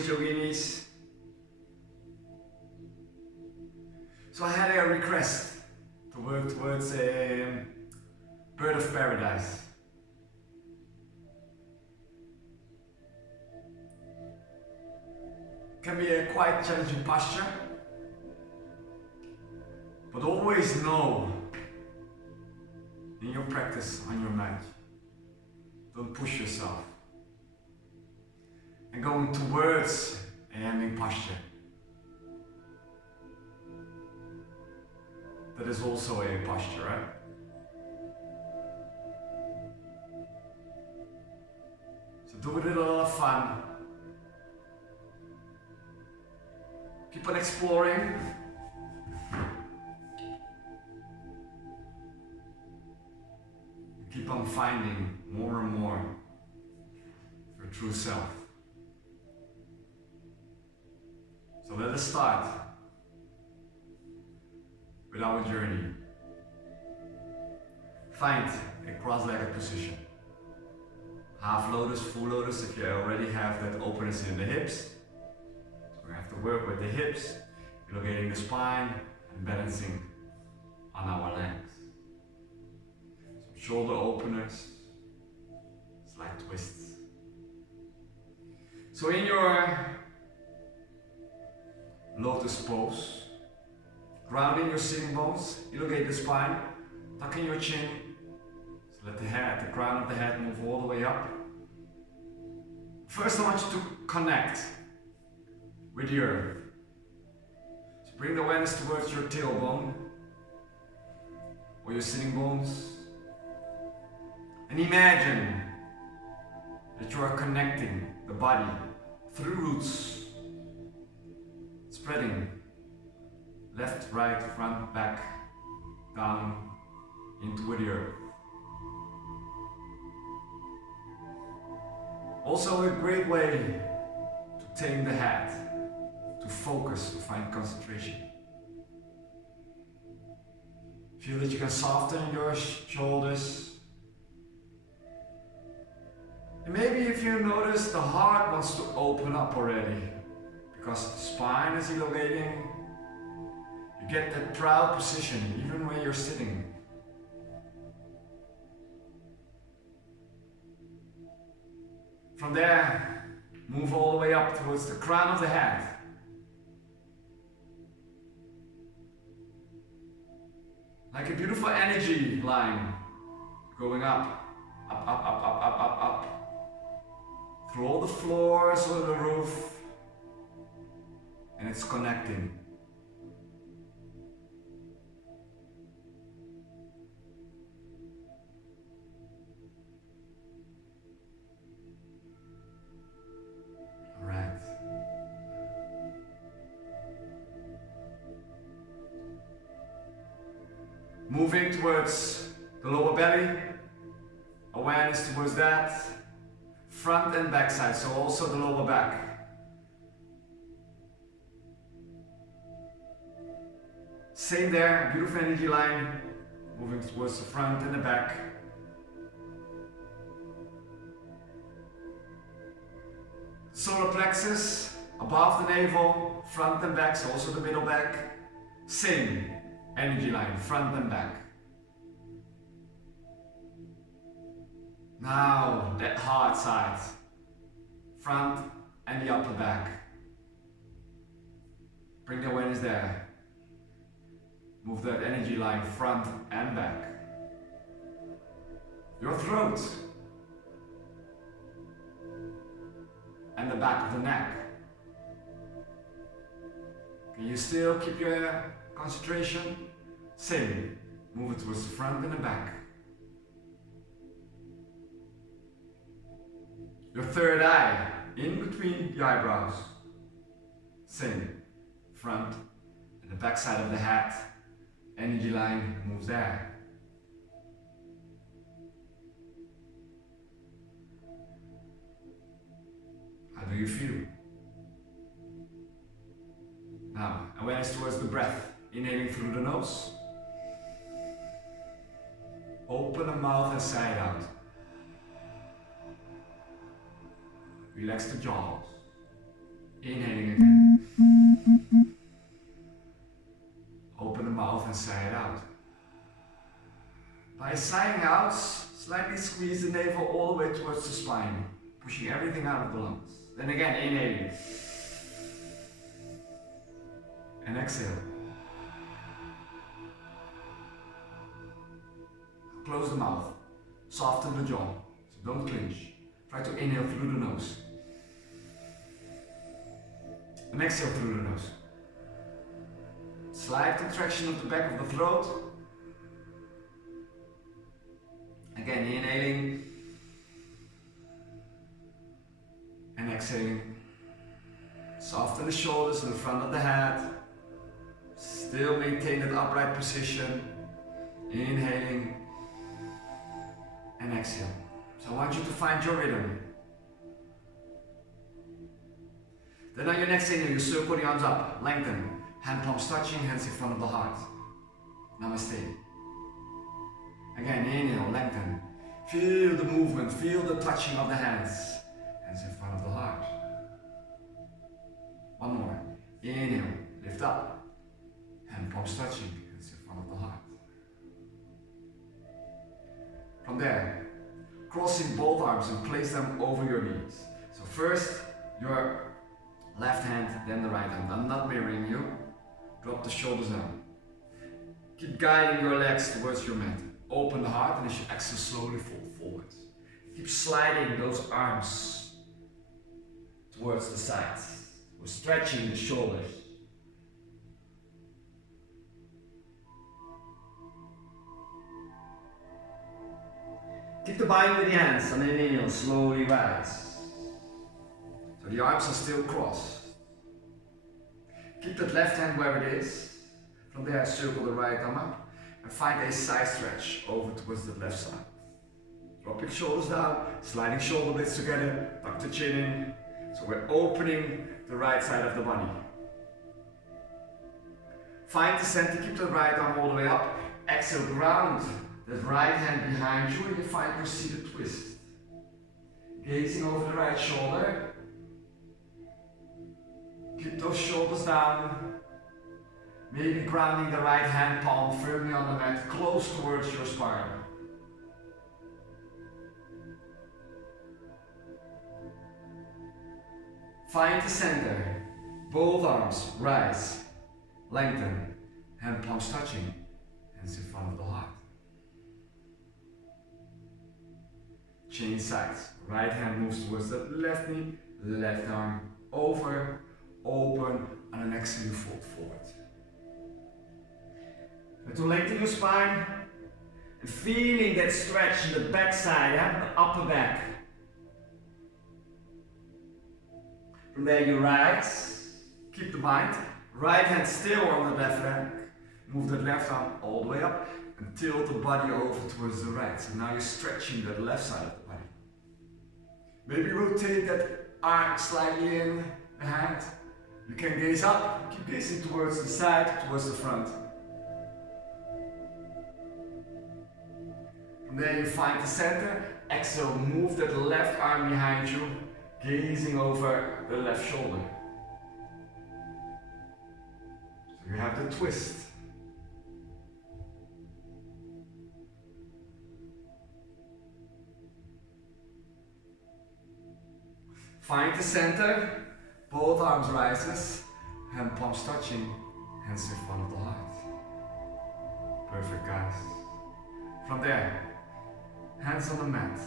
yoginis. So I had a request to work towards a bird of paradise. Can be a quite challenging posture, but always know in your practice on your mat, don't push yourself. And going towards a ending posture, that is also a posture, right? So do it with a lot of fun. Keep on exploring. Keep on finding more and more your true self. So let us start with our journey. Find a cross-legged position. Half lotus, full lotus if you already have that openness in the hips. So we have to work with the hips, elongating the spine and balancing on our legs. Some shoulder openers, slight twists. So in your lotus pose, grounding your sitting bones, elongate the spine, tucking your chin, so let the head, the crown of the head move all the way up. First I want you to connect with the earth. So bring the awareness towards your tailbone or your sitting bones and imagine that you are connecting the body through roots, spreading left, right, front, back, down into the earth. Also a great way to tame the head, to focus, to find concentration. Feel that you can soften your shoulders. And maybe if you notice the heart wants to open up already, because the spine is elongating, you get that proud position even when you're sitting. From there, move all the way up towards the crown of the head. Like a beautiful energy line going up, up, up, up, up, up, up, up, through all the floors or the roof, and it's connecting. Moving towards the lower belly, awareness towards that, front and back side, so also the lower back. Same there, beautiful energy line, moving towards the front and the back. Solar plexus, above the navel, front and back, so also the middle back. Same energy line, front and back. Now that heart side, front and the upper back. Bring the awareness there. Move that energy line front and back. Your throat and the back of the neck. Can you still keep your concentration? Same. Move it towards the front and the back. Your third eye, in between the eyebrows. Same. Front and the back side of the head. Energy line moves there. How do you feel? Now, awareness towards the breath. Inhaling through the nose. Open the mouth and sigh out. Relax the jaws. everything out of the lungs. Then again, inhaling. And exhale. Close the mouth. Soften the jaw. So don't clench. Try to inhale through the nose. And exhale through the nose. Slight contraction of the back of the throat. Again, inhaling. And exhaling. Soften the shoulders and the front of the head. Still maintain that upright position. Inhaling. And exhale. So I want you to find your rhythm. Then on your next inhale, you circle the arms up, lengthen. Hand palms touching, hands in front of the heart. Namaste. Again, inhale, lengthen. Feel the movement, feel the touching of the hands. Hands in front of the heart. One more. Inhale, lift up. Hand palms touching, hands in front of the heart. From there, crossing both arms and place them over your knees. So first, your left hand, then the right hand. I'm not mirroring you. Drop the shoulders down. Keep guiding your legs towards your mat. Open the heart, and as you exhale, slowly fold forward. Keep sliding those arms towards the sides. We're stretching the shoulders. Keep the bind with the hands, and inhale, slowly rise. So the arms are still crossed. Keep that left hand where it is. From there, circle the right arm up and find a side stretch over towards the left side. Drop your shoulders down, sliding shoulder blades together, tuck the chin in. So we're opening the right side of the body. Find the center, keep the right arm all the way up. Exhale, ground that right hand behind you, and you find your seated twist. Gazing over the right shoulder. Keep those shoulders down. Maybe grounding the right hand palm firmly on the mat, close towards your spine. Find the center. Both arms rise, lengthen, hand palms touching, hands in front of the heart. Change sides. Right hand moves towards the left knee, left arm over, open, and then exhale, you fold forward. And to lengthen your spine, and feeling that stretch in the back side, the upper back. From there you rise, keep the bind, right hand still on the left leg, move that left arm all the way up, and tilt the body over towards the right. So now you're stretching that left side of the body. Maybe rotate that arm slightly in the hand. You can gaze up, keep gazing towards the side, towards the front. From there you find the center, exhale, move that left arm behind you, gazing over the left shoulder. So you have the twist. Find the center, both arms rises, hand palms touching, hands in front of the heart. Perfect, guys. From there, hands on the mat.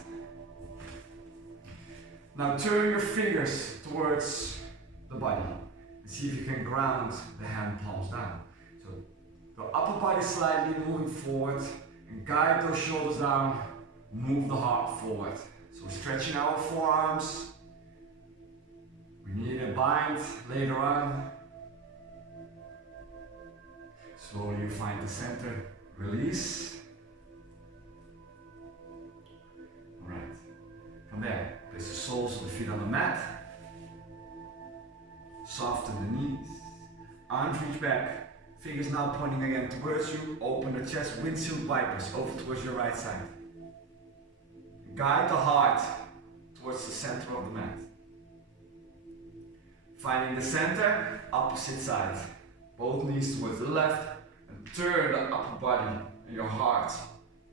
Now turn your fingers towards the body and see if you can ground the hand palms down. So the upper body slightly moving forward and guide those shoulders down, move the heart forward. So we're stretching our forearms. We need a bind later on. Slowly you find the center, release. Alright, from there, place the soles of the feet on the mat. Soften the knees, arms reach back, fingers now pointing again towards you. Open the chest, windshield wipers over towards your right side. Guide the heart towards the center of the mat. Finding the center, opposite side. Both knees towards the left, and turn the upper body and your heart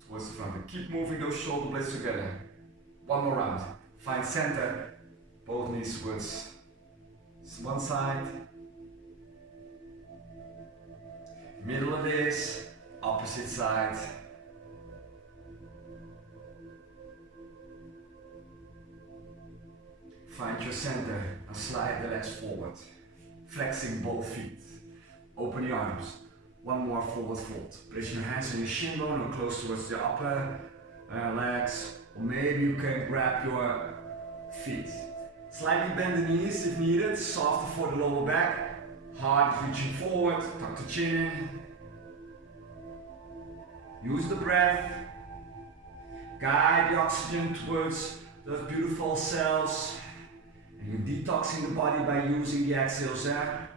towards the front. And keep moving those shoulder blades together. One more round. Find center, Both knees towards one side. Middle of this, opposite side. Find your center and slide the legs forward. Flexing both feet. Open the arms. One more forward fold. Place your hands on your shin bone or close towards the upper legs. Or maybe you can grab your feet. Slightly bend the knees if needed. Softer for the lower back. Heart reaching forward. Tuck the chin in. Use the breath. Guide the oxygen towards those beautiful cells. And you're detoxing the body by using the exhales there.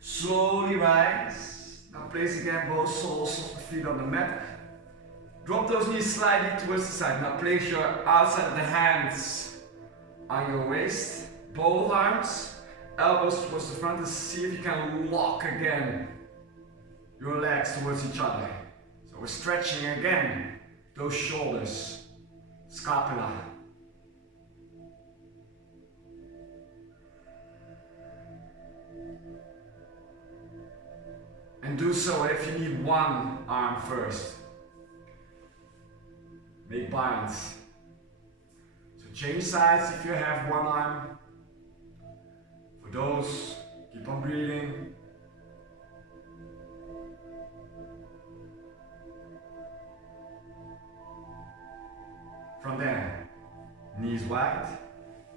Slowly rise. Now place again both soles of the feet on the mat. Drop those knees slightly towards the side. Now place your outside of the hands on your waist. Both arms, elbows towards the front, and see if you can lock again your legs towards each other. So we're stretching again those shoulders, scapula. And do so if you need one arm first. Make balance. So change sides if you have one arm. For those, keep on breathing. From there, knees wide,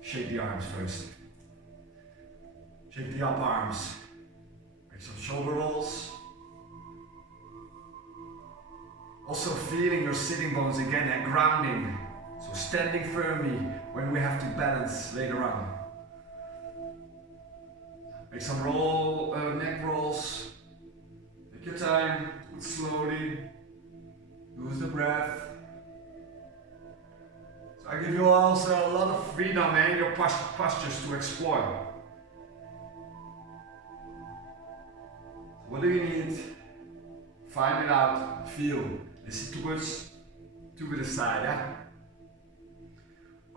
shake the arms first. Shake the upper arms. Make some shoulder rolls. Also feeling your sitting bones again and grounding. So standing firmly when we have to balance later on. Make some neck rolls. Take your time, do it slowly. Use the breath. So I give you also a lot of freedom and your postures to explore. So what do you need? Find it out, feel. Listen towards to the side, yeah?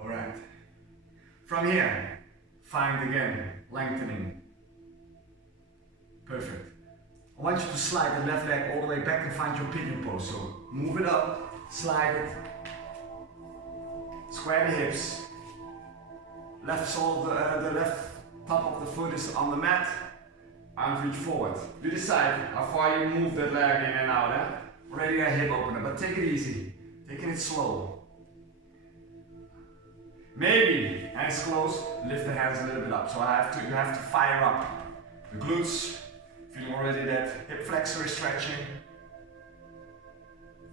Alright. From here, find again, lengthening. Perfect. I want you to slide the left leg all the way back and find your pigeon pose. So move it up, slide it. Square the hips. Left sole, the left top of the foot is on the mat. Arms reach forward. You decide how far you move that leg in and out, eh? Already a hip opener, but take it easy. Taking it slow. Maybe, hands closed, lift the hands a little bit up. So you have to fire up the glutes. Feeling already that hip flexor is stretching.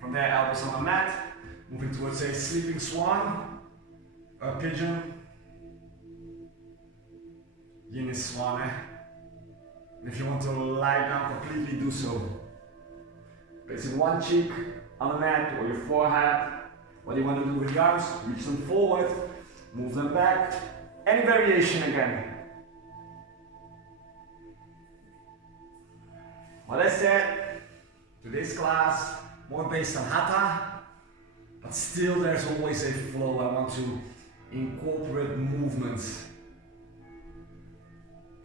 From there, elbows on the mat. Moving towards a sleeping swan, a pigeon. Yin is swan, eh? And if you want to lie down completely, do so. Placing one cheek on the mat or your forehead. What do you want to do with the arms? Reach them forward, move them back. Any variation again. Well, I said, today's class, more based on Hatha, but still there's always a flow. I want to incorporate movements.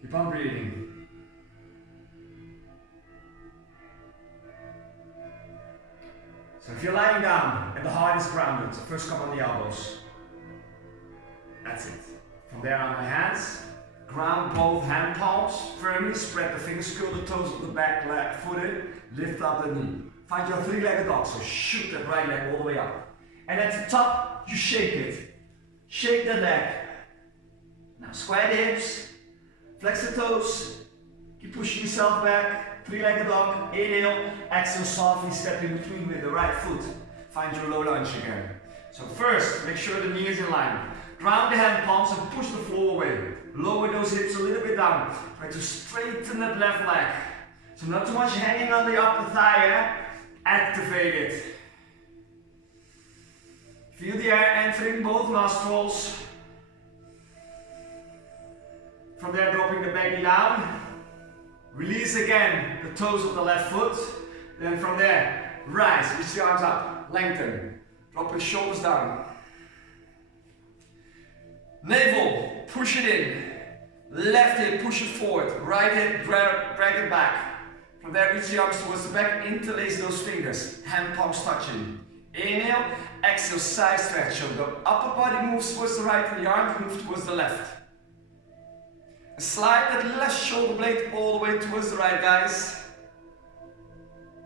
Keep on breathing. So if you're lying down and the heart is grounded, first come on the elbows. That's it. From there on the hands, ground both hand palms firmly, spread the fingers, curl the toes of the back leg, foot in, lift up the knee. Find your three-legged dog, so shoot that right leg all the way up. And at the top, you shake it. Shake the leg. Now square the hips, flex the toes, keep pushing yourself back. Three-legged dog, inhale, exhale, softly step in between with the right foot. Find your low lunge again. So first, make sure the knee is in line. Ground the hand palms and push the floor away. Lower those hips a little bit down. Try to straighten that left leg. So not too much hanging on the upper thigh, eh? Activate it. Feel the air entering both nostrils. From there, dropping the back knee down. Release again the toes of the left foot. Then from there, rise, reach the arms up, lengthen. Drop your shoulders down. Navel, push it in. Left hip, push it forward. Right hip, drag it back. From there, reach the arms towards the back, interlace those fingers. Hand palms touching. Inhale, exhale, side stretch. So the upper body moves towards the right and the arms move towards the left. Slide that left shoulder blade all the way towards the right, guys.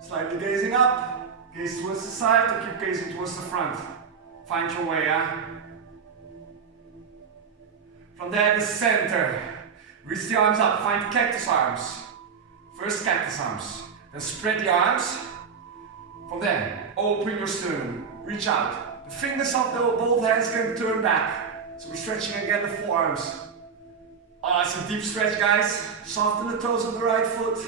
Slightly gazing up, gaze towards the side, or keep gazing towards the front. Find your way, huh? From there, the center. Reach the arms up, find cactus arms. First cactus arms, then spread the arms. From there, open your sternum, reach out. The fingers of both hands can turn back. So we're stretching again the forearms. Oh, it's a deep stretch, guys. Soften the toes of the right foot.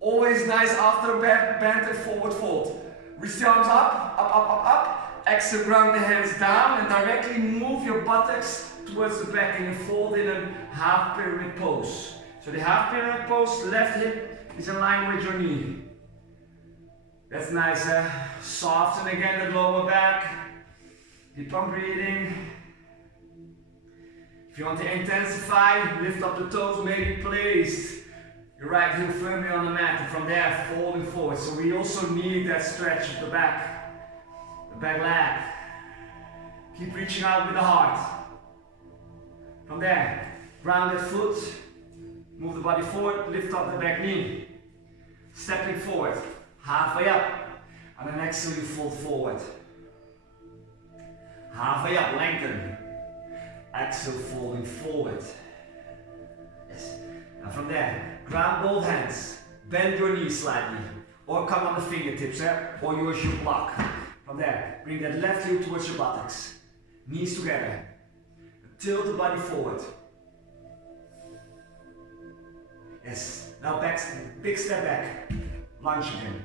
Always nice after a bend and forward fold. Reach the arms up, up, up, up, up. Exhale, ground the hands down and directly move your buttocks towards the back and you fold in a half pyramid pose. So the half pyramid pose, left hip is in line with your knee. That's nice, huh? Soften again the lower back. Keep on breathing. If you want to intensify, lift up the toes, maybe place your right heel firmly on the mat, and from there folding forward. So we also need that stretch of the back leg. Keep reaching out with the heart. From there, ground that foot, move the body forward, lift up the back knee. Stepping forward, halfway up, and then exhale you fold forward. Halfway up, lengthen. Exhale, folding forward. Yes. And from there, grab both hands, bend your knees slightly, or come on the fingertips, or use your block. From there, bring that left heel towards your buttocks, knees together, tilt the body forward. Yes, now back, big step back, lunge again.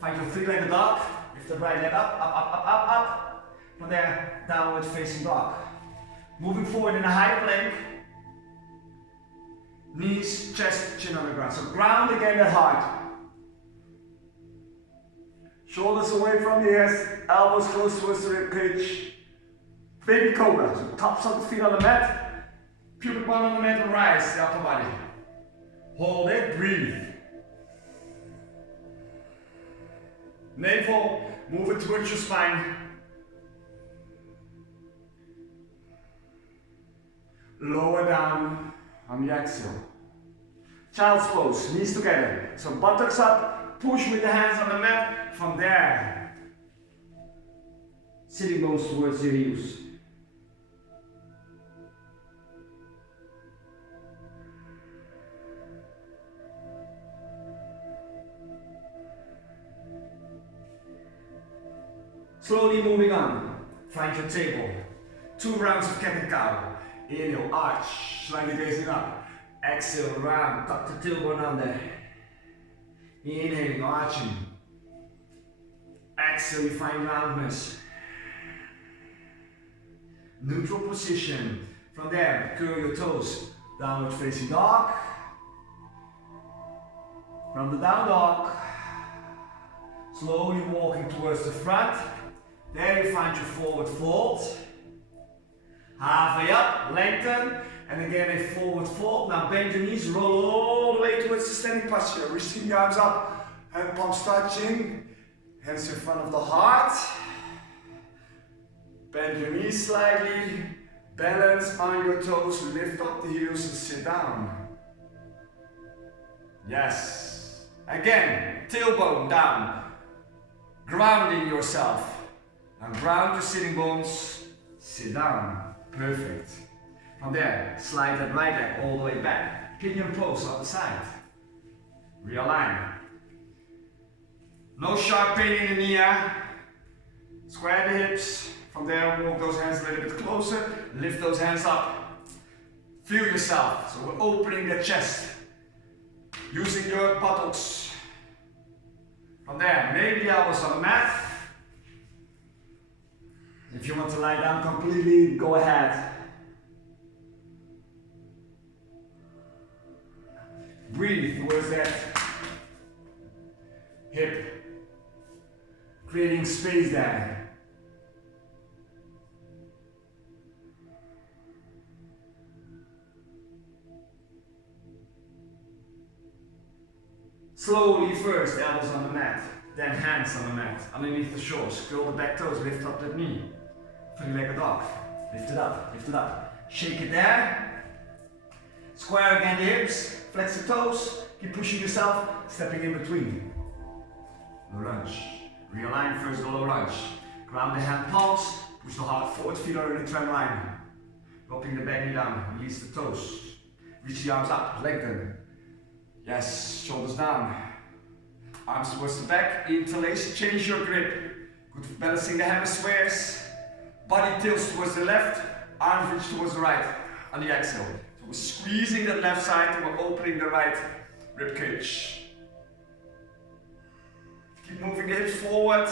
Find your three-legged dog, lift the right leg up, up, up, up, up, up. From there, downward facing dog. Moving forward in a high plank. Knees, chest, chin on the ground. So ground again the heart. Shoulders away from the ears, elbows close towards the rib cage. Baby cobra. So tops of the feet on the mat. Pubic bone on the mat and rise the upper body. Hold it, breathe. Navel, move it towards your spine. Lower down on the exhale. Child's pose, knees together. So buttocks up, push with the hands on the mat. From there, sitting bones towards your heels. Slowly moving on. Find your table. 2 rounds of cat and cow. Inhale, arch, slightly raising up. Exhale, round, tuck the tailbone under. Inhaling, arching. Exhale, you find roundness. Neutral position. From there, curl your toes. Downward facing dog. From the down dog, slowly walking towards the front. There you find your forward fold. Halfway up, lengthen, and again a forward fold. Now bend your knees, roll all the way towards the standing posture. Reaching the arms up, hand palms touching, hands in front of the heart. Bend your knees slightly, balance on your toes, lift up the heels and sit down. Yes. Again, tailbone down, grounding yourself. Now ground your sitting bones, sit down. Perfect. From there, slide that right leg all the way back. Pigeon pose on the side. Realign. No sharp pain in the knee. Square the hips. From there, walk those hands a little bit closer. Lift those hands up. Feel yourself. So we're opening the chest. Using your buttocks. From there, maybe the elbows on the mat. If you want to lie down completely, go ahead. Breathe towards that hip Creating space there. Slowly first, elbows on the mat, then hands on the mat, underneath the shoulders. Curl the back toes, lift up that knee. Three-legged dog. Lift it up, lift it up. Shake it there. Square again the hips, flex the toes. Keep pushing yourself, stepping in between. Low lunge. Realign first the low lunge. Ground the hand palms, push the heart forward, feet are in the trend line. Dropping the back knee down, release the toes. Reach the arms up, lengthen. Yes, shoulders down. Arms towards the back, interlace, change your grip. Good for balancing the hemispheres. Body tilts towards the left, arms reach towards the right on the exhale. So we're squeezing that left side and we're opening the right rib cage. Keep moving the hips forward.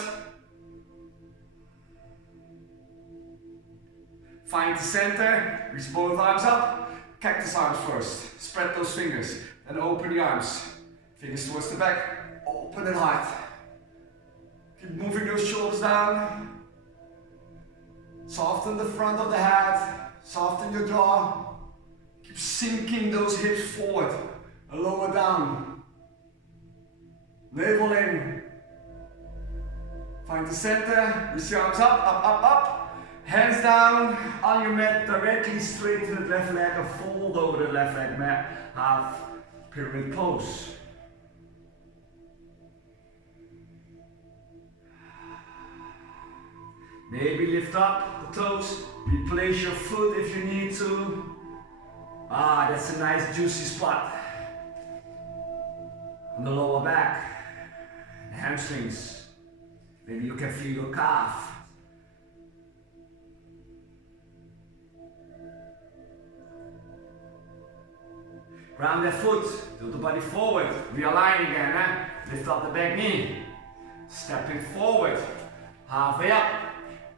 Find the center, reach both arms up. Cactus arms first, spread those fingers. Then open the arms, fingers towards the back, open and hard. Keep moving those shoulders down. Soften the front of the head, soften your jaw. Keep sinking those hips forward and lower down. Navel in. Find the center, reach your arms up, up, up, up. Hands down on your mat, directly straight to the left leg and fold over the left leg mat. Half pyramid pose. Maybe lift up the toes, replace your foot if you need to. Ah, that's a nice juicy spot. On the lower back, the hamstrings. Maybe you can feel your calf. Ground that foot, tilt the body forward, realign again, lift up the back knee, stepping forward, halfway up,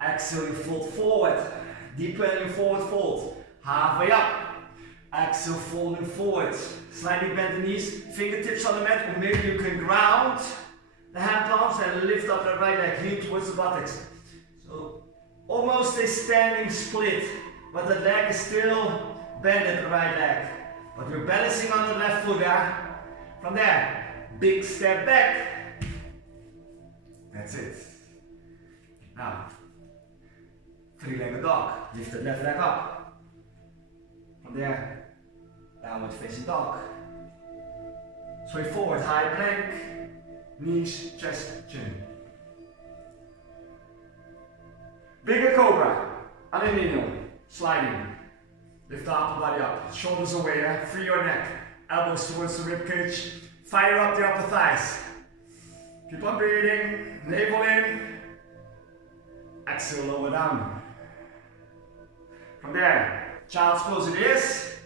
exhale you fold forward, deeper in your forward fold, halfway up, exhale folding forward, slightly bend the knees, fingertips on the mat, or maybe you can ground the hand palms and lift up the right leg, lean towards the buttocks. So almost a standing split, but the leg is still bended, the right leg. But we're balancing on the left foot, From there, big step back. That's it. Now, three-legged dog. Lift the left leg up. From there, downward facing dog. Sway forward, high plank. Knees, chest, chin. Bigger cobra. Alineo. Sliding. Lift the upper body up, shoulders away, free your neck, elbows towards the ribcage, fire up the upper thighs. Keep on breathing, navel in, exhale, lower down. From there, child's pose it is.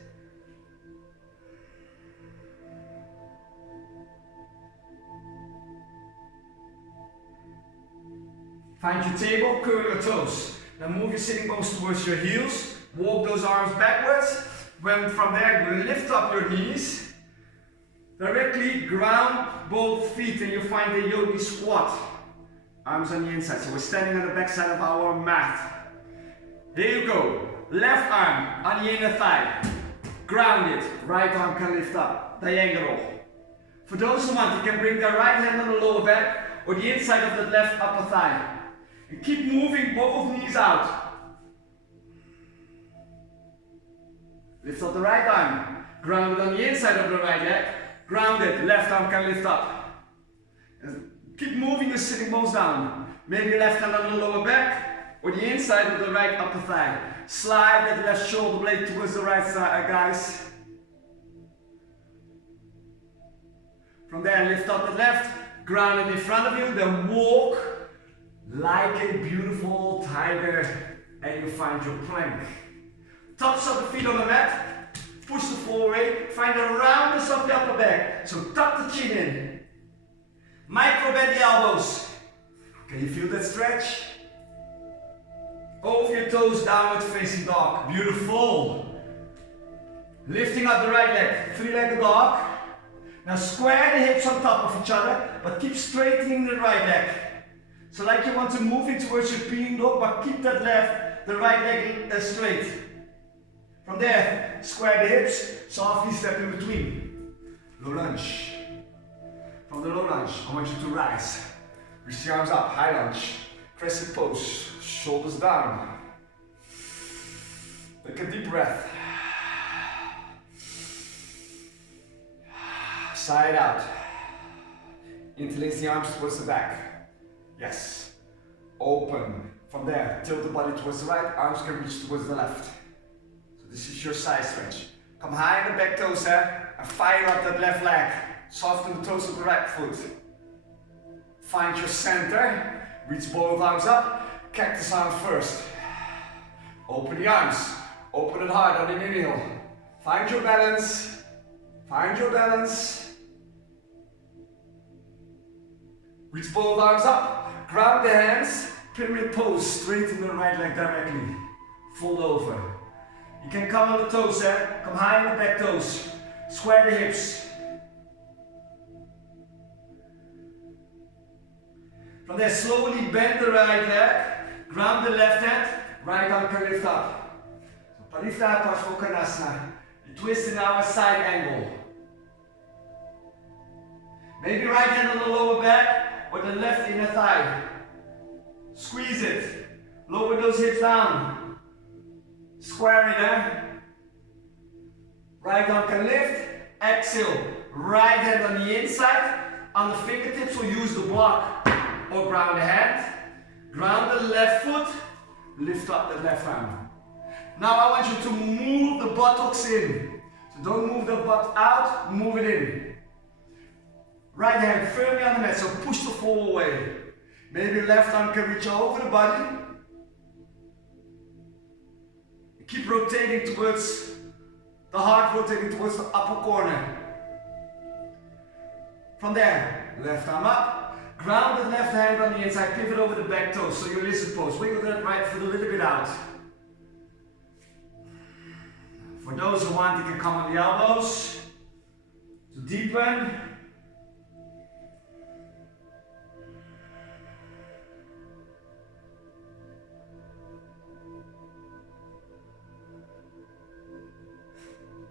Find your table, curl your toes. Now move your sitting bones towards your heels. Walk those arms backwards. When from there you lift up your knees. Directly ground both feet and you find the yogi squat. Arms on the inside. So we're standing on the back side of our mat. Here you go. Left arm on the inner thigh. Ground it. Right arm can lift up. Diagonal. For those who want, you can bring the right hand on the lower back or the inside of the left upper thigh. And keep moving both knees out. Lift up the right arm, ground it on the inside of the right leg, ground it, left arm can lift up. And keep moving your sitting bones down. Maybe left hand on the lower back, or the inside of the right upper thigh. Slide that left shoulder blade towards the right side, guys. From there, lift up the left, ground it in front of you, then walk like a beautiful tiger, and you find your plank. Tops of the feet on the mat, push the floor away, find the roundness of the upper back. So tuck the chin in, micro bend the elbows. Can you feel that stretch? Over your toes, downward facing dog. Beautiful. Lifting up the right leg, three-legged dog. Now square the hips on top of each other, but keep straightening the right leg. So like you want to move in towards your pigeon dog, but keep that the right leg straight. From there, square the hips, softly step in between. Low lunge. From the low lunge, I want you to rise. Reach the arms up, high lunge. Crescent pose, shoulders down. Take a deep breath. Side out. Interlace the arms towards the back. Yes. Open. From there, tilt the body towards the right, arms can reach towards the left. So this is your side stretch. Come high in the back toes, and fire up that left leg. Soften the toes of the right foot. Find your center. Reach both arms up. Cactus arm first. Open the arms. Open it hard on the inhale. Find your balance. Find your balance. Reach both arms up. Ground the hands. Pyramid pose. Straighten the right leg directly. Fold over. You can come on the toes, come high in the back toes. Square the hips. From there, slowly bend the right leg. Ground the left hand. Right arm can lift up. So Parita Parsvokhanasana. You twist in our side angle. Maybe right hand on the lower back or the left inner thigh. Squeeze it. Lower those hips down. Square it, Right arm can lift. Exhale. Right hand on the inside. On the fingertips, we'll use the block or ground the hand. Ground the left foot. Lift up the left arm. Now I want you to move the buttocks in. So don't move the butt out, move it in. Right hand firmly on the mat, so push the fall away. Maybe left arm can reach over the body. Keep rotating towards the heart, rotating towards the upper corner. From there, left arm up. Ground the left hand on the inside, pivot over the back toes, so your lizard pose. Wiggle that right foot a little bit out. For those who want, you can come on the elbows to deepen.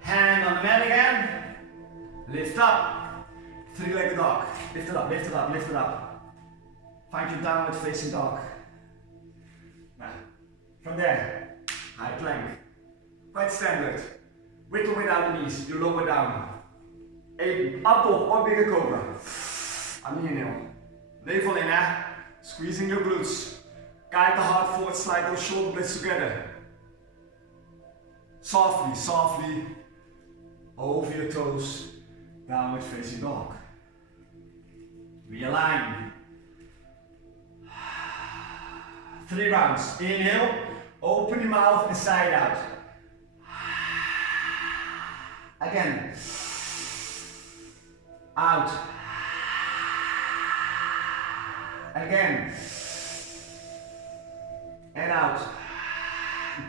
Hand on the mat again. Lift up. Three-legged dog. Lift it up, lift it up, lift it up. Find your downward facing dog. Now, from there, high plank. Quite standard. With or without the knees, you lower down. A apple or bigger cobra. On the inhale. Navel in, squeezing your glutes. Guide the heart forward, slide those shoulder blades together. Softly, softly. Over your toes. Downward facing dog. Realign. 3 rounds. Inhale. Open your mouth and side out. Again. Out. Again. And out.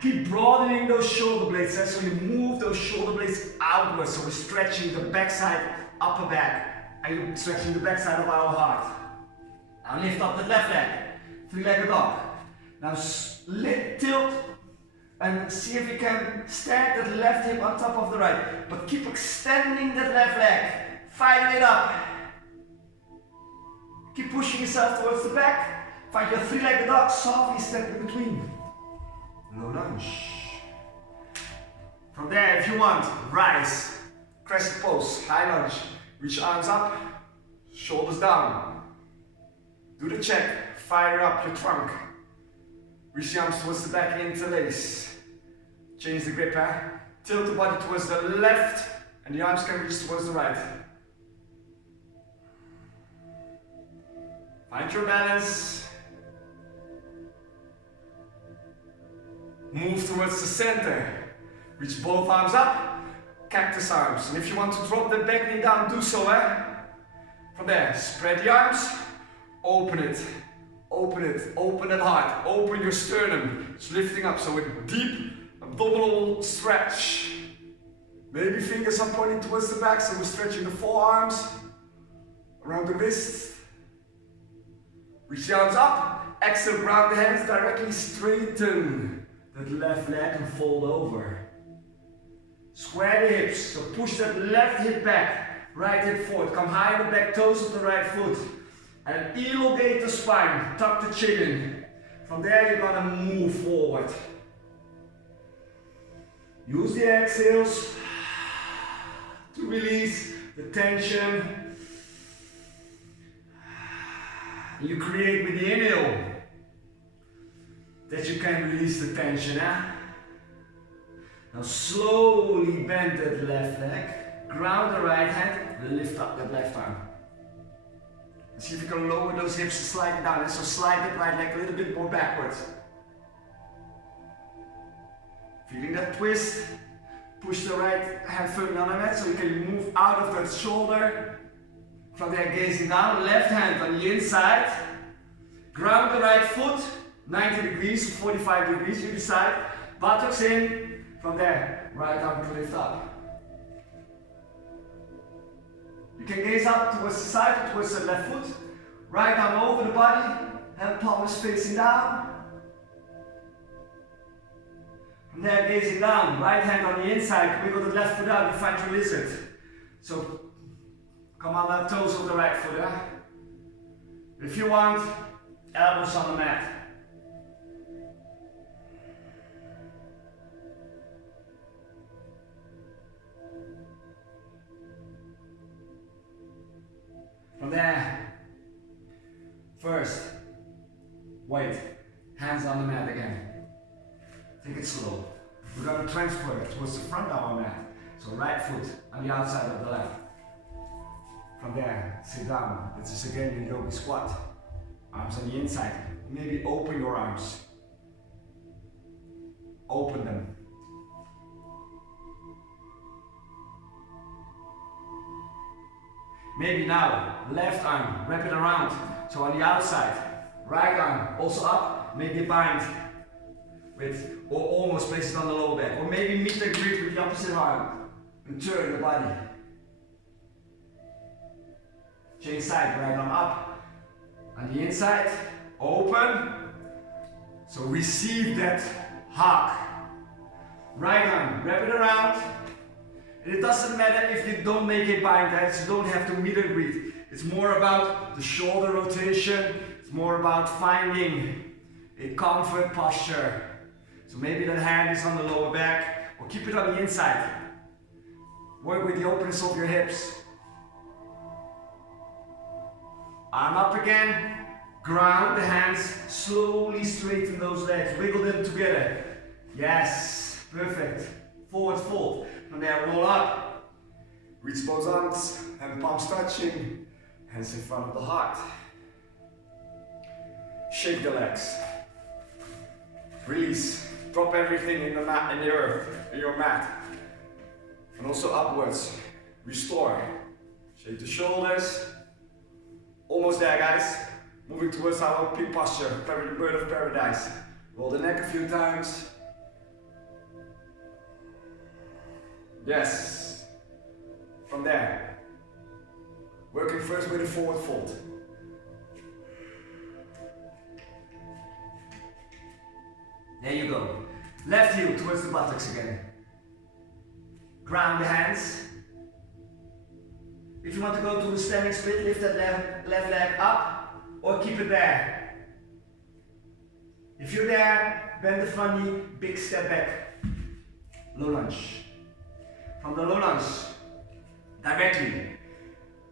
Keep broadening those shoulder blades, so you move those shoulder blades outwards. So we're stretching the backside, upper back. And stretching the backside of our heart. Now lift up the left leg. Three-legged dog. Now tilt and see if you can stand that left hip on top of the right. But keep extending that left leg. Fire it up. Keep pushing yourself towards the back. Find your three-legged dog. Softly step in between. Low lunge. From there, if you want, rise. Crescent pose. High lunge. Reach arms up. Shoulders down. Do the check. Fire up your trunk. Reach the arms towards the back, interlace. Change the grip, Tilt the body towards the left, and the arms can reach towards the right. Find your balance. Move towards the center. Reach both arms up, cactus arms. And if you want to drop the back knee down, do so, From there, spread the arms, open it. Open it, open it hard, open your sternum. It's lifting up, so a deep abdominal stretch. Maybe fingers are pointing towards the back, so we're stretching the forearms around the wrist. Reach the arms up, exhale, ground the hands, directly straighten that left leg and fold over. Square the hips, so push that left hip back, right hip forward, come high on the back toes of the right foot, and elongate the spine, tuck the chin in. From there you're gonna move forward. Use the exhales to release the tension. You create with the inhale that you can release the tension. Now slowly bend that left leg, ground the right hand, lift up that left arm. And see if you can lower those hips and slide it down. And so slide that right leg a little bit more backwards. Feeling that twist, push the right hand firmly on the mat so you can move out of that shoulder. From there, gazing down, left hand on the inside. Ground the right foot, 90 degrees, 45 degrees, you decide. Buttocks in. From there, right arm to lift up. You can gaze up towards the side, towards the left foot. Right arm over the body, hand palm is facing down. From there, gazing down, right hand on the inside, wiggle the left foot out and find your lizard. So, come on the toes of the right foot. If you want, elbows on the mat. From there, first, wait, hands on the mat again. Take it slow. We're going to transfer it towards the front of our mat. So right foot on the outside of the left. From there, sit down. This is again your yogi squat. Arms on the inside. Maybe open your arms. Open them. Maybe now, left arm, wrap it around. So on the outside, right arm also up, maybe bind with, or almost place it on the lower back. Or maybe meet and greet with the opposite arm and turn the body. Change side, right arm up. On the inside, open. So receive that hug. Right arm, wrap it around. And it doesn't matter if you don't make a bind, you don't have to meet and greet. It's more about the shoulder rotation. It's more about finding a comfort posture. So maybe that hand is on the lower back, or keep it on the inside. Work with the openness of your hips. Arm up again. Ground the hands. Slowly straighten those legs. Wiggle them together. Yes, perfect. Forward fold. From there, roll up. Reach both arms, hand palms touching, hands in front of the heart. Shake the legs. Release. Drop everything in the mat, in the earth, in your mat. And also upwards. Restore. Shake the shoulders. Almost there, guys. Moving towards our peak posture, bird of paradise. Roll the neck a few times. Yes. From there, working first with a forward fold. There you go. Left heel towards the buttocks again. Ground the hands. If you want to go to a standing split, lift that left leg up or keep it there. If you're there, bend the front knee, big step back. Low lunge. From the low lunge, directly,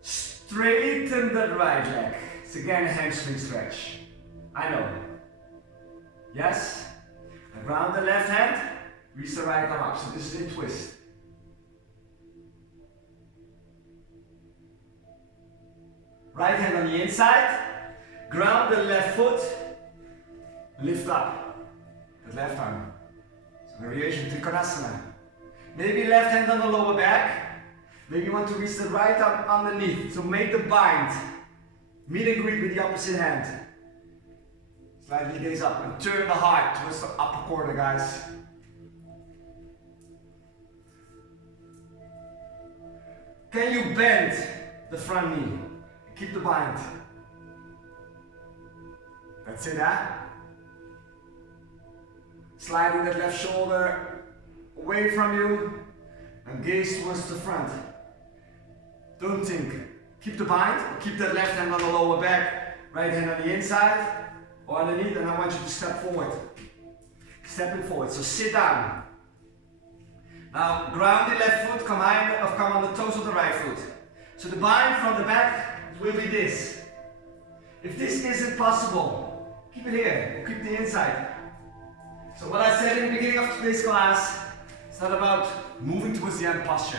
straighten that right leg. It's again a hamstring stretch. I know. Yes? And ground the left hand, reach the right arm up. So this is a twist. Right hand on the inside, ground the left foot, lift up that left arm. So variation Trikonasana. Maybe left hand on the lower back. Maybe you want to reach the right arm underneath. So make the bind. Meet and greet with the opposite hand. Slightly gaze up and turn the heart towards the upper corner, guys. Can you bend the front knee? Keep the bind. That's it, huh? Sliding that left shoulder away from you and gaze towards the front. Don't think. Keep the bind, keep that left hand on the lower back, right hand on the inside or underneath, and I want you to step forward. Stepping forward, so sit down. Now ground the left foot, come on the toes of the right foot. So the bind from the back will be this. If this isn't possible, keep it here, or keep the inside. So what I said in the beginning of today's class, it's not about moving towards the end posture.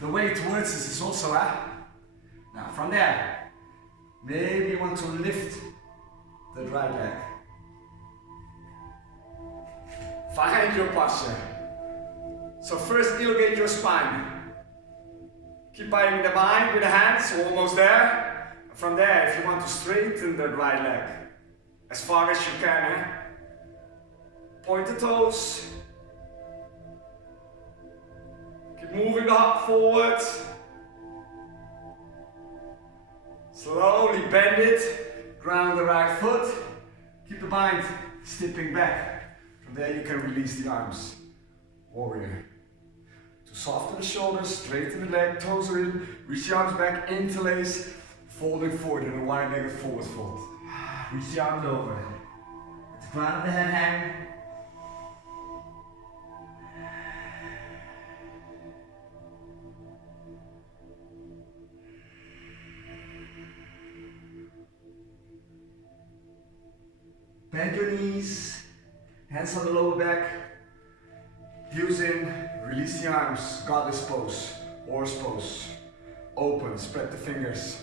The way towards this is also, now from there, maybe you want to lift the right leg. Find your posture. So first elongate your spine. Keep biting the bind with the hands, so almost there. And from there, if you want to straighten the right leg as far as you can, point the toes. Keep moving the hop forward. Slowly bend it. Ground the right foot. Keep the bind stepping back. From there you can release the arms. Warrior. To soften the shoulders, straighten the leg, toes are in. Reach the arms back, interlace. Folding forward in a wide-legged forward fold. Reach the arms over. Let the crown of the head hang. Bend your knees, hands on the lower back. Heels in, release the arms, goddess pose, horse pose. Open, spread the fingers.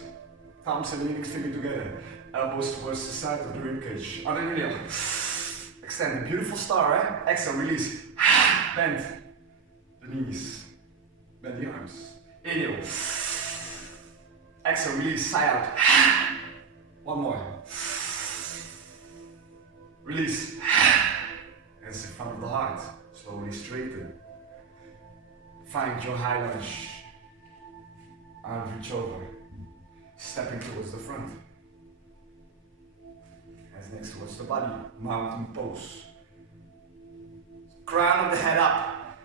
Thumbs and index finger together. Elbows towards the side of the ribcage. Inhale. Extend, beautiful star, Exhale, release. Bend the knees. Bend the arms. Inhale. Exhale, release, sigh out. One more. Release. Hands in front of the heart. Slowly straighten. Find your high lunge. Arms reach over. Stepping towards the front. Hands next towards the body. Mountain pose. Crown of the head up.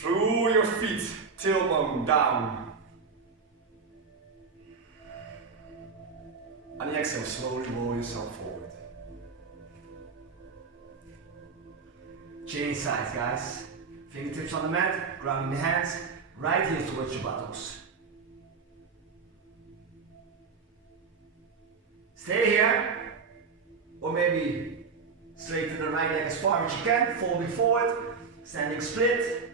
Through your feet. Tailbone down. On the exhale, slowly roll yourself forward. Change sides, guys. Fingertips on the mat, grounding the hands, right heel towards your buttocks. Stay here, or maybe straighten the right leg as far as you can, folding forward, standing split.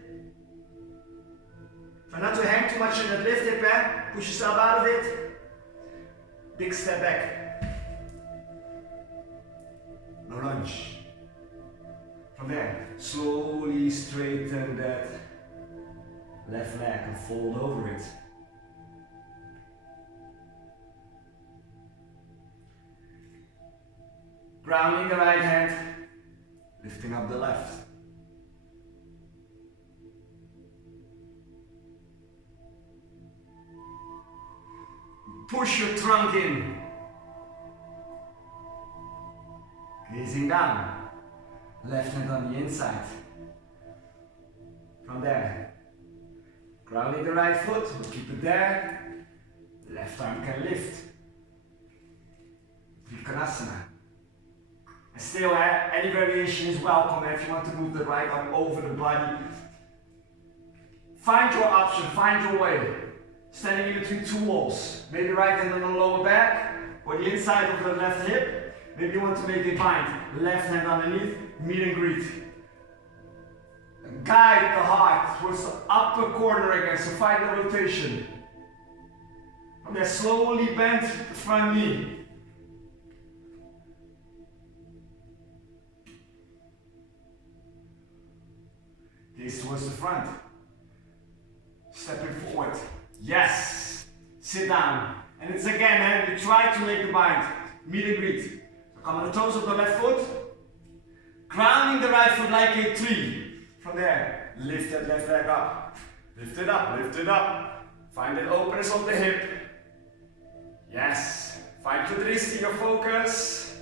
Try not to hang too much in that lift hip, push yourself out of it. Big step back. No lunge. From there, slowly straighten that left leg and fold over it. Grounding the right hand, lifting up the left. Push your trunk in. Gazing down. Left hand on the inside. From there, grounding the right foot, we'll keep it there. Left arm can lift. Dvijasana. And still, any variation is welcome if you want to move the right arm over the body. Find your option, find your way. Standing in between two walls. Maybe right hand on the lower back, or the inside of the left hip. Maybe you want to make a bind. Left hand underneath, meet and greet. And guide the heart towards the upper corner again, so find the rotation. From there, slowly bend the front knee. Gaze towards the front. Stepping forward. Yes. Sit down. And it's again, you try to make the bind. Meet and greet. So come on the toes of the left foot. Grounding the right foot like a tree. From there, lift that left leg up. Lift it up, lift it up. Find the openness of the hip. Yes. Find your drishti, your focus.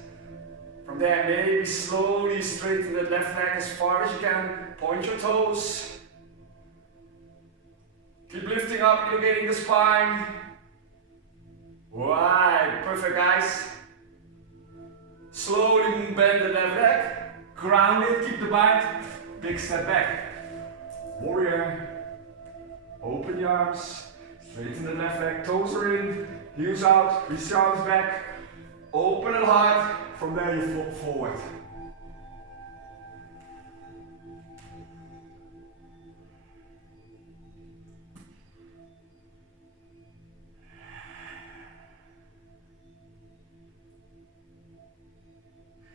From there, maybe slowly straighten that left leg as far as you can. Point your toes. Keep lifting up, elongating the spine. Right, perfect guys. Slowly bend the left leg. Ground it, keep the bind. Big step back. Warrior. Open the arms. Straighten the left leg, toes are in. Heels out, reach the arms back. Open it hard. From there you flip forward.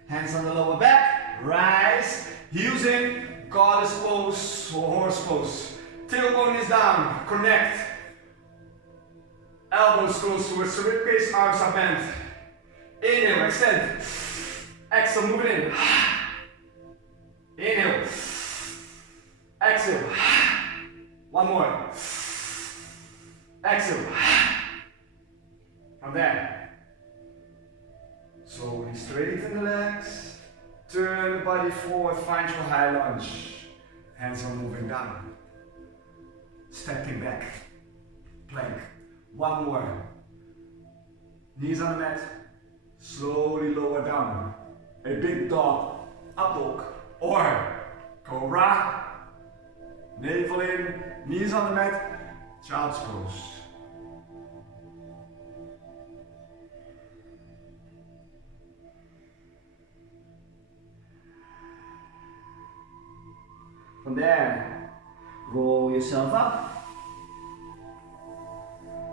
Hands on the lower back, rise, heels in, goddess pose or horse pose. Tailbone is down, connect. Elbows close towards the ribcage, arms are bent. Inhale, extend. Exhale, move it in. Inhale. Exhale. One more. Exhale. From there. Slowly straighten the legs. Turn the body forward, find your high lunge. Hands are moving down. Stepping back. Plank. One more. Knees on the mat. Slowly lower down. A big dog. Up dog. Or cobra. Navel in. Knees on the mat. Child's pose. From there, roll yourself up.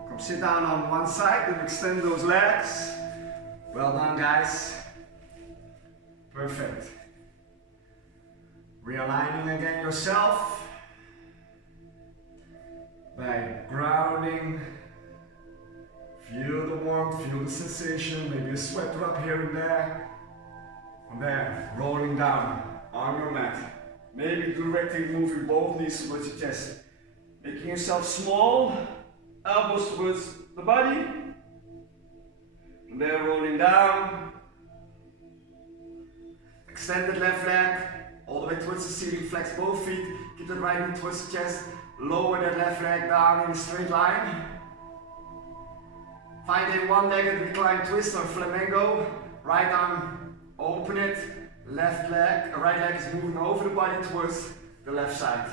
Come sit down on one side and extend those legs. Well done, guys. Perfect. Realigning again yourself by grounding. Feel the warmth, feel the sensation, maybe a sweat drop here and there. From there, rolling down on your mat. Maybe directly moving both knees towards your chest. Making yourself small, elbows towards the body. From there, rolling down. Extend the left leg all the way towards the ceiling. Flex both feet. Keep the right knee towards the chest. Lower that left leg down in a straight line. Find a one-legged recline twist or flamenco. Right arm, open it. Left leg, right leg is moving over the body towards the left side.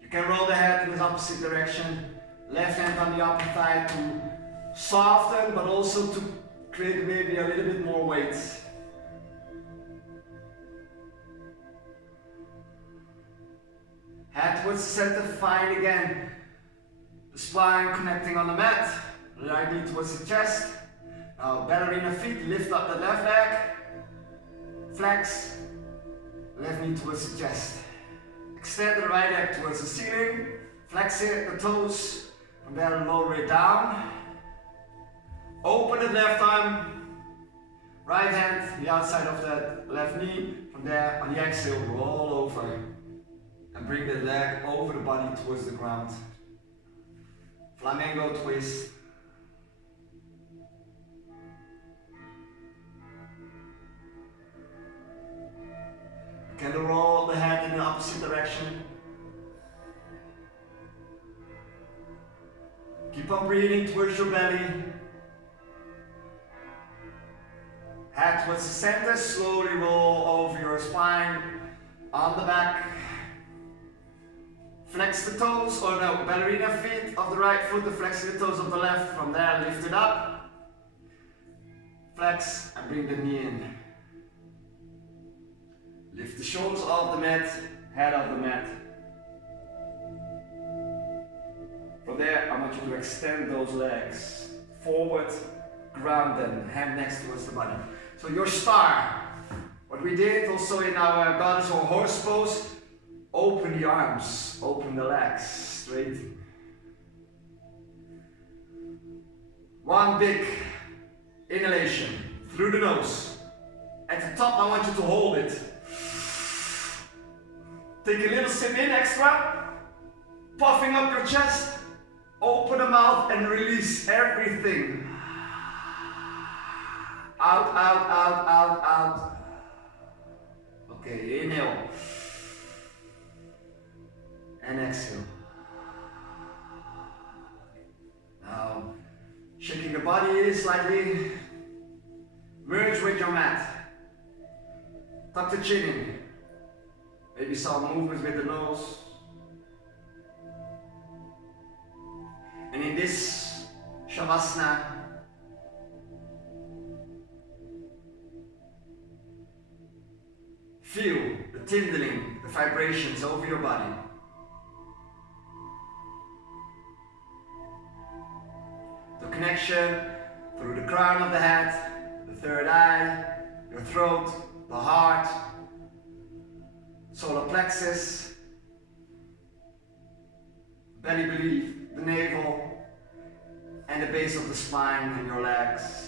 You can roll the head in the opposite direction. Left hand on the upper thigh to soften, but also to create maybe a little bit more weight. Head towards the center, find again the spine connecting on the mat. Right knee towards the chest. Now ballerina feet, lift up the left leg. Flex. Left knee towards the chest. Extend the right leg towards the ceiling. Flex it, the toes. From there lower it down. Open the left arm. Right hand, the outside of that left knee. From there, on the exhale, roll over. And bring the leg over the body towards the ground. Flamenco twist. Can you roll the head in the opposite direction? Keep on breathing towards your belly. Head towards the center, slowly roll over your spine, on the back. Flex the toes, or no, ballerina feet of the right foot, flexing the toes of the left. From there, lift it up. Flex and bring the knee in. Lift the shoulders off the mat, head off the mat. From there, I want you to extend those legs. Forward, ground them, hand next towards the body. So your star, what we did also in our goddess or horse pose, open the arms, open the legs, straight. One big inhalation through the nose. At the top, I want you to hold it. Take a little sip in extra, puffing up your chest, open the mouth and release everything. Out, out, out, out, out. Okay, inhale. And exhale. Now, shaking the body slightly. Merge with your mat. Tuck the chin in. Maybe some movements with the nose. And in this Shavasana, feel the tingling, the vibrations over your body. The connection through the crown of the head, the third eye, your throat, the heart, solar plexus, belly beneath the navel, and the base of the spine and your legs.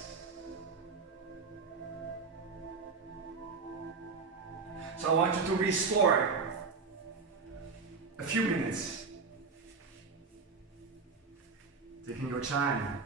So I want you to restore a few minutes, taking your time